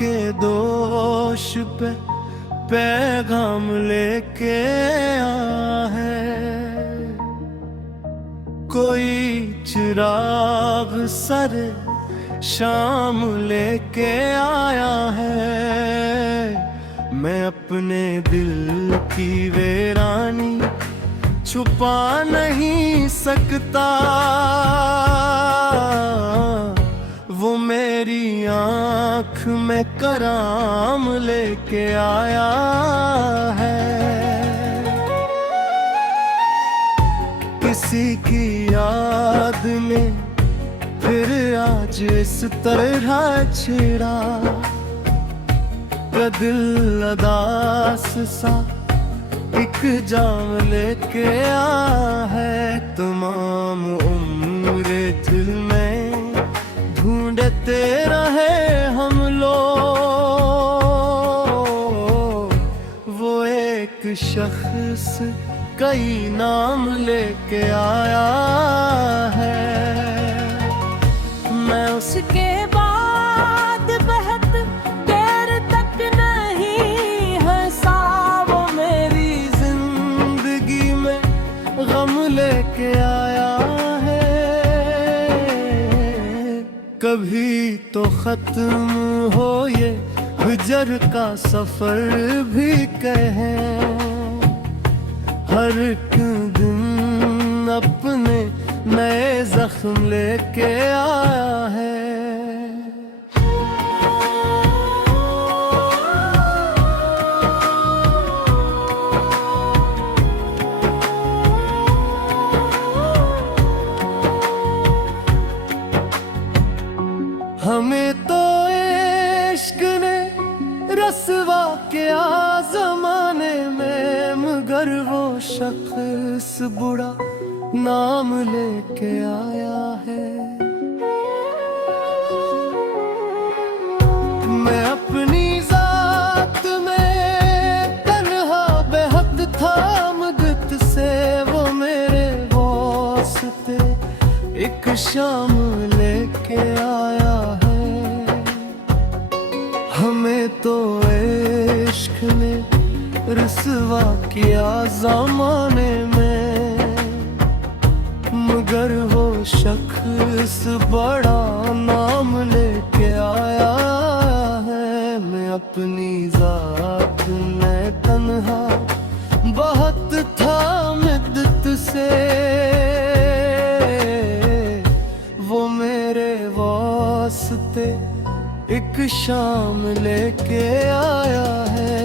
के दोष पे पैगाम लेके आया है। कोई चिराग सर शाम लेके आया है। मैं अपने दिल की वीरानी छुपा नहीं सकता, वो मेरी आँख में कराम लेके आया है। किसी की याद में फिर आज इस तरह छिड़ा, दिल अदास सा एक जाम लेके आया है। तमाम उम्र दिल में ढूंढते रहे हम लोग, वो एक शख्स कई नाम लेके आया है। मैं उसके बाद बहुत देर तक नहीं हंसा, वो मेरी जिंदगी में गम लेके आया है। कभी तो खत्म हो ये गुजर का सफर भी कहें, हर एक दिन अपने नए जख्म लेके आया है। हमें तो इश्क ने रसवा किया जमाने में, मगर वो शख्स बुरा नाम लेके आया है। मैं अपनी जात में तन्हा बेहद था मुद्दत से, वो मेरे वास्ते एक शाम लेके आया है। हमें तो इश्क ने रसवा किया जमाने में, मगर वो शख्स बड़ा नाम लेके आया है। मैं अपनी जात में तन्हा बहुत था मुद्दत से, वो मेरे वास्ते एक शाम लेके आया है।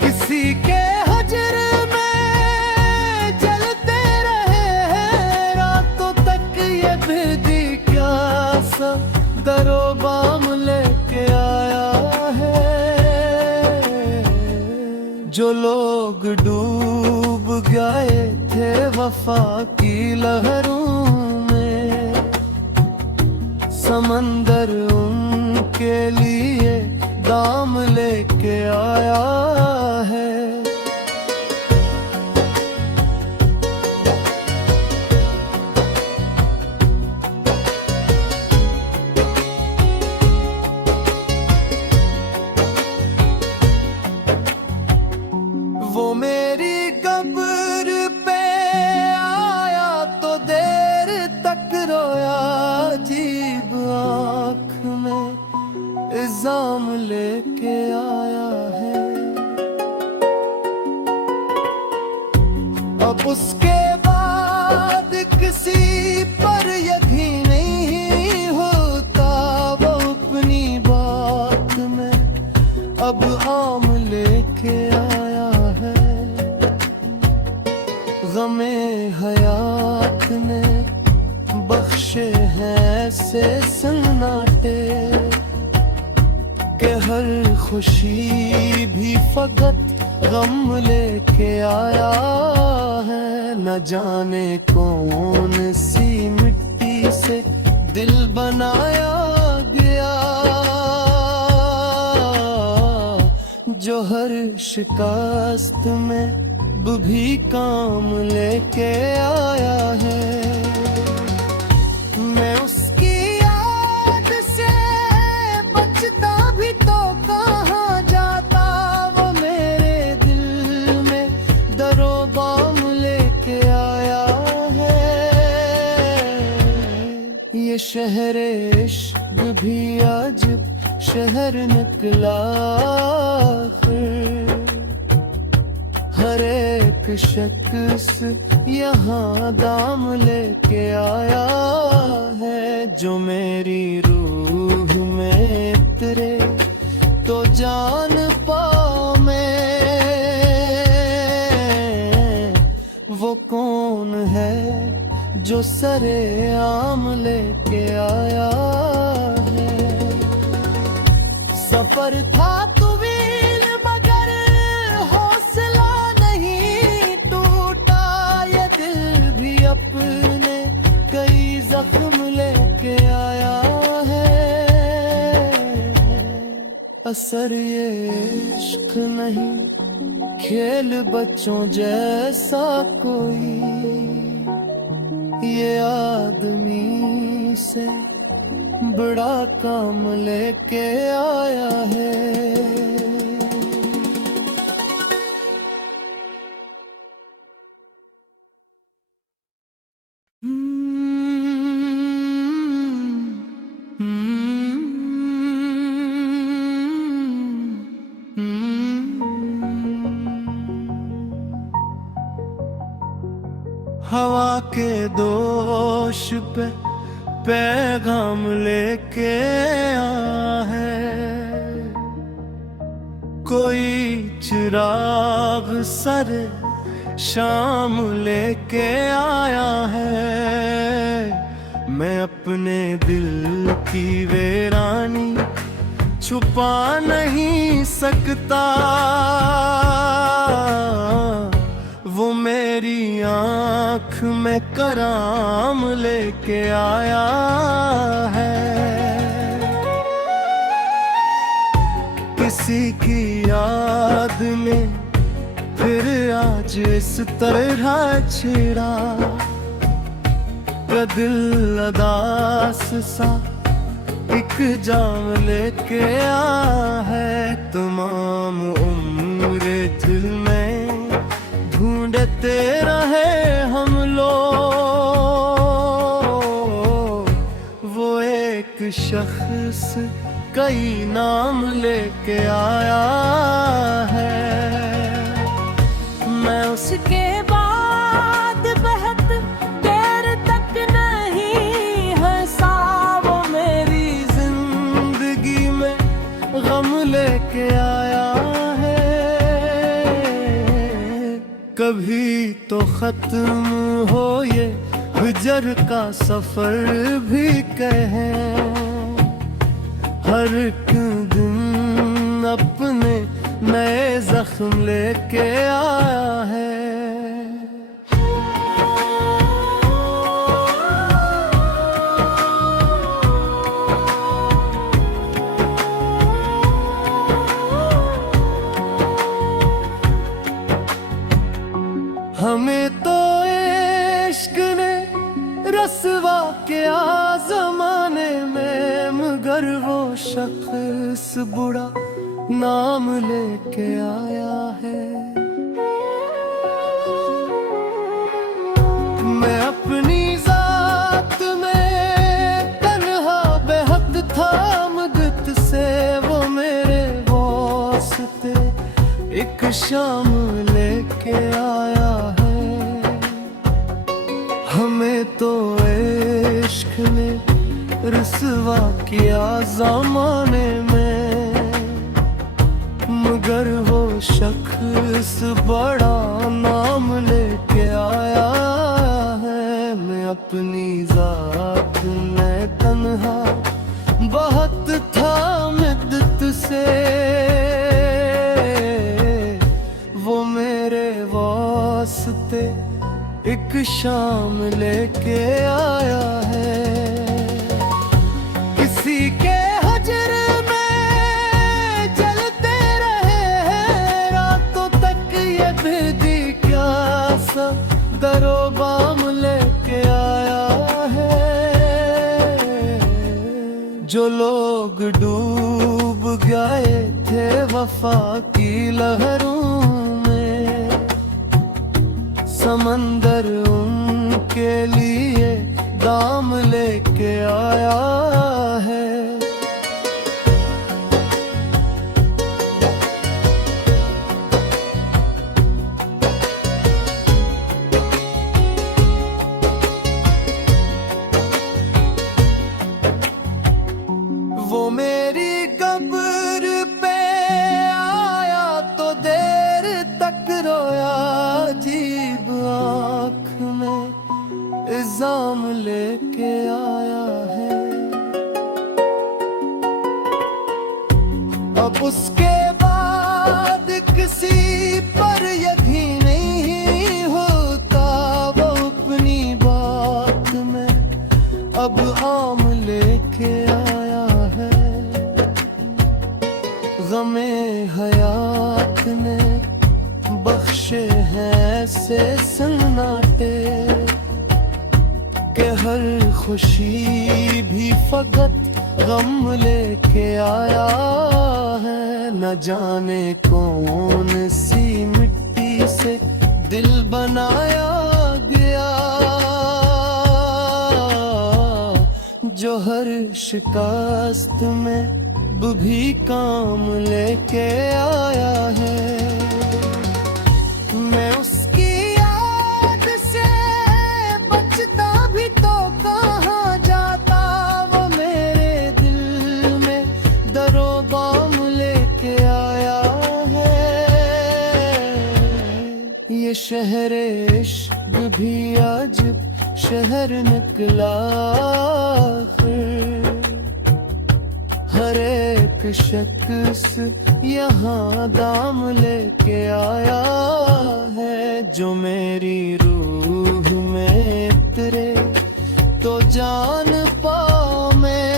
किसी के हजर में जलते रहे हैं रातों तक, ये भेदी क्या सा दरो बाम लेके आया है। जो लोग डूब गए थे वफा की लहरों में, समंदर उनके लिए दाम लेके आया है। वो मेरी कब्र पे आया तो देर तक रोया, अजीब आँख में इल्जाम लेके आया है। अब उसके बाद किसी पर यकीन नहीं होता, वो अपनी बात में अब आम लेके आया है। गमे हयात ने बख्शे हैं ऐसे सन्नाटे, के हर खुशी भी फकत गम लेके आया है। न जाने कौन सी मिट्टी से दिल बनाया गया, जो हर शिकस्त में भी काम लेके आया है। मैं उसकी याद से बच शहरे इश्क भी अजब शहर निकला आखिर। हर एक शख्स यहाँ दाम लेके आया है। जो मेरी रूह में उतरे तो जान पाओ मैं वो कौन है जो सरे आम लेके आया है। सफर था तवील मगर हौसला नहीं टूटा। ये दिल भी अपने कई जख्म लेके आया है। असर ये इश्क नहीं खेल बच्चों जैसा कोई। ये आदमी से बड़ा काम लेके आया है। हवा के दोष पे पैगाम लेके आया है। कोई चिराग सर शाम लेके आया है। मैं अपने दिल की वीरानी छुपा नहीं सकता। वो मेरी आँख में कराम लेके आया है। किसी की याद में फिर आज इस तरह छिड़ा। दिल अदास सा एक जाम लेके आया है। तमाम उम्र दिल में ढूंढते रहे हम लोग। वो एक शख्स कई नाम लेके आया है। मैं उसके बाद बहुत देर तक नहीं हंसा। वो मेरी जिंदगी में गम लेके आया है। कभी तो खत्म हो ये हिजर का सफर भी कहें। हर एक दिन अपने नए जख्म लेके आया है। हमें तो इश्क ने रसवा किया ज़माने में। मगर वो शख्स बुरा नाम लेके आया है। मैं अपनी जात में तन्हा बेहद था मदद से। वो मेरे वास्ते एक शाम लेके आया है। हमें तो इश्क ने रसवा किया ज़माने में। मगर वो शख्स बड़ा नाम लेके आया है। मैं अपनी जात में तन्हा बहुत था मिद्दत से। वो मेरे वास्ते एक शाम लेके आया है। किसी के हजर में जलते रहे हैं रातों तक। ये भेदी क्या सा दरो बाम लेके आया है। जो लोग डूब गए थे वफा की लहरों में। समंदर उनके लिए दाम लेके आया है। वो मेरी कब्र पे आया तो देर तक रोया, अजीब आँख में इल्जाम लेके आया है। अब उसके बाद किसी पर यकीन नहीं होता, वो अपनी बात में अब आम लेके आया है। गमे हयात ने बख्शे हैं ऐसे सन्नाटे के हर खुशी भी फकत गम लेके आया है। न जाने कौन सी मिट्टी से दिल बनाया गया, जो हर शिकस्त में भी काम लेके आया है। मैं उसकी याद से बचता भी तो कहाँ जाता, वो मेरे दिल में दरो बाम लेके आया है। ये शहर इश्क भी अजब शहर निकला, हर एक शख्स यहाँ दाम लेके आया है। जो मेरी रूह में उतरे तो जान पाऊं मैं,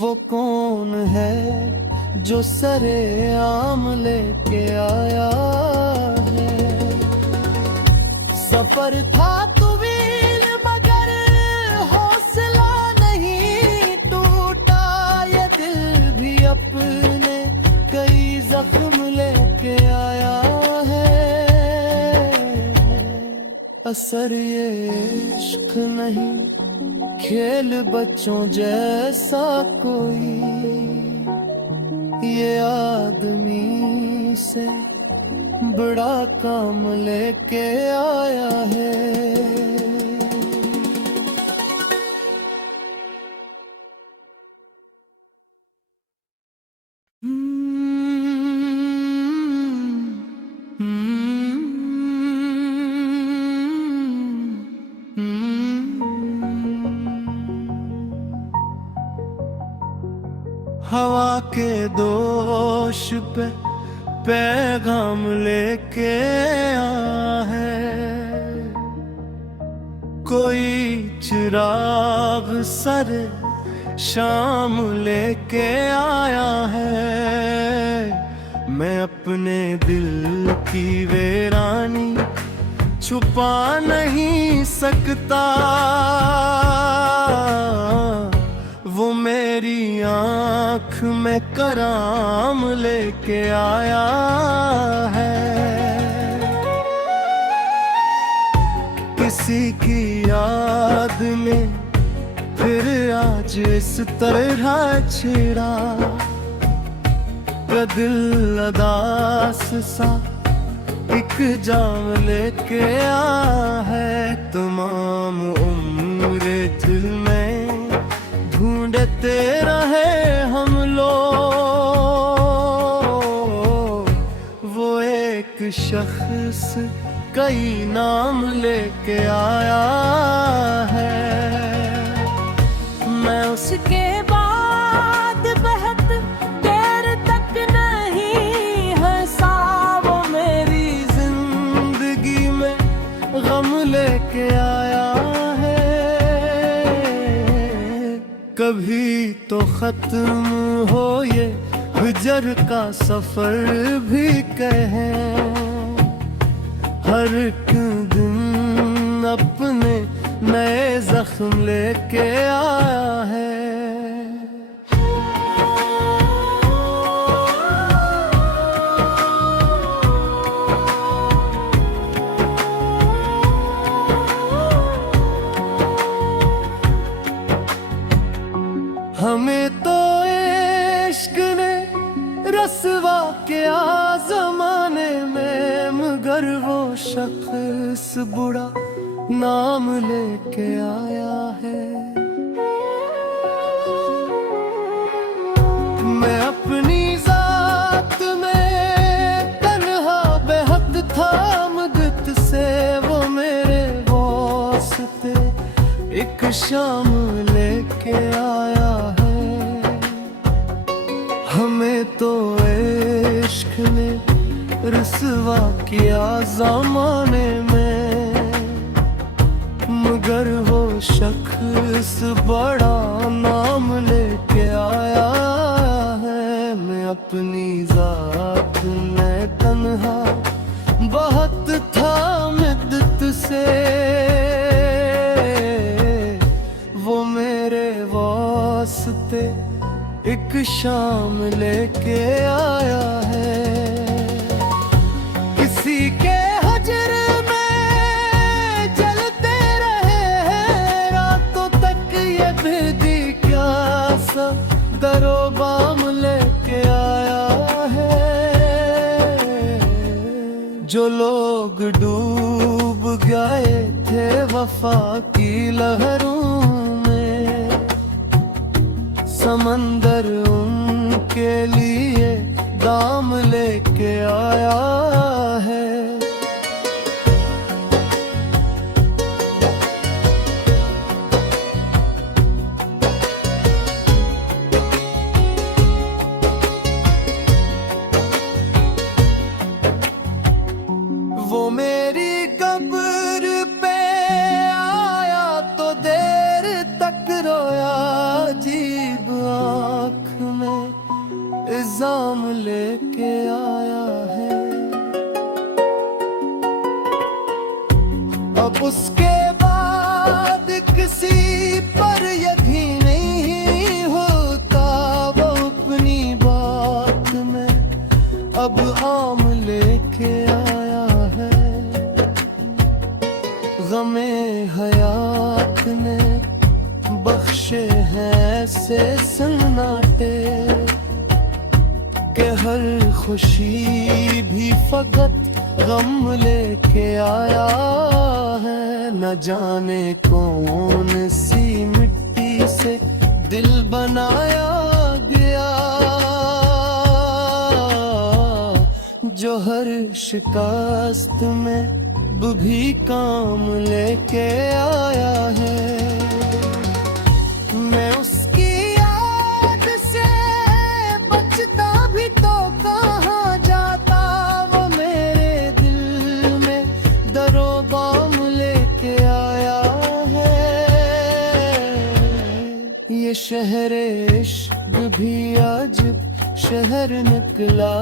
वो कौन है जो सरे आम लेके आया है। सफर था तवील मगर हौसला नहीं टूटा, ये दिल भी अपने कई जख्म लेके आया है। असर ये इश्क नहीं खेल बच्चों जैसा कोई, ये आदमी से बड़ा काम लेके आया है। हवा के दोष पे पैगाम लेके आया है। कोई चिराग सर शाम लेके आया है। मैं अपने दिल की वीरानी छुपा नहीं सकता, वो मेरी आँख में कराम लेके आया है। किसी की याद में फिर आज इस तरह छेड़ा, का दिल अदास सा एक जाम लेके आया है। तमाम उम्र दिल में ढूंढते रहे हम लोग, वो एक शख्स कई नाम लेके आया है। मैं उसके बाद बहुत देर तक नहीं हंसा, वो मेरी जिंदगी में गम लेके आया है। कभी तो खत्म हो ये गुजर का सफर भी कहें, हर एक दिन अपने नए जख्म लेके आया है। हमें तो इश्क ने रसवा किया जमाने में, मगर वो शख्स बुरा नाम लेके आया है। मैं अपनी जात में तन्हा बेहद था मुद्दत से, वो मेरे वास्ते एक शाम लेके आया है। हमें तो इश्क ने रुसवा किया ज़माने में, मगर वो शख्स बड़ा नाम लेके आया है। मैं अपनी जात में तन्हा बहुत था मुद्दत से, वो मेरे वास्ते एक शाम लेके आया है। किसी के हजर में जलते रहे हैं रातों तक, ये भेदी क्या सा दरो बाम लेके आया है। जो लोग डूब गए थे वफा की लहरों में, समंदर उनके लिए दाम लेके आया है। वो मेरी कब्र पे आया तो देर तक रोया, अजीब आँख में इल्जाम लेके आया है। अब उसके बाद किसी पर यकीन नहीं होता, वो अपनी बात में अब आम लेके आया है। गमे हयात ने बख्शे हैं ऐसे सन्नाटे, के हर खुशी भी फकत गम लेके आया है। न जाने कौन सी मिट्टी से दिल बनाया गया, जो हर शिकस्त में भी काम लेके आया है। मैं उसकी याद से बचता भी तो कहाँ जाता, वो मेरे दिल में दरो बाम लेके आया है। ये शहर इश्क भी अजब शहर निकला,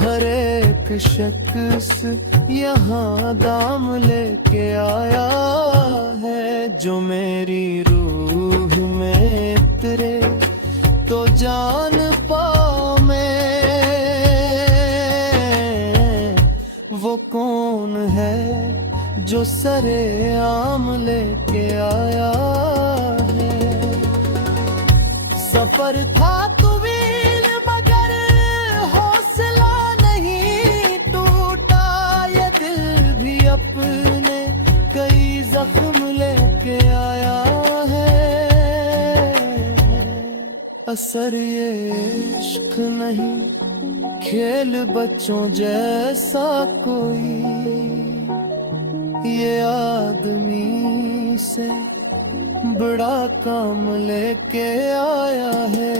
हर एक शख्स यहाँ दाम लेके आया है। जो मेरी रूह में उतरे तो जान पाऊं मैं, वो कौन है जो सरे आम लेके आया है। सफर था तुवील मगर हौसला नहीं टूटा, ये दिल भी अपने कई जख्म लेके आया है। असर ये इश्क नहीं खेल बच्चों जैसा कोई, ये आदमी से बड़ा काम लेके आया है।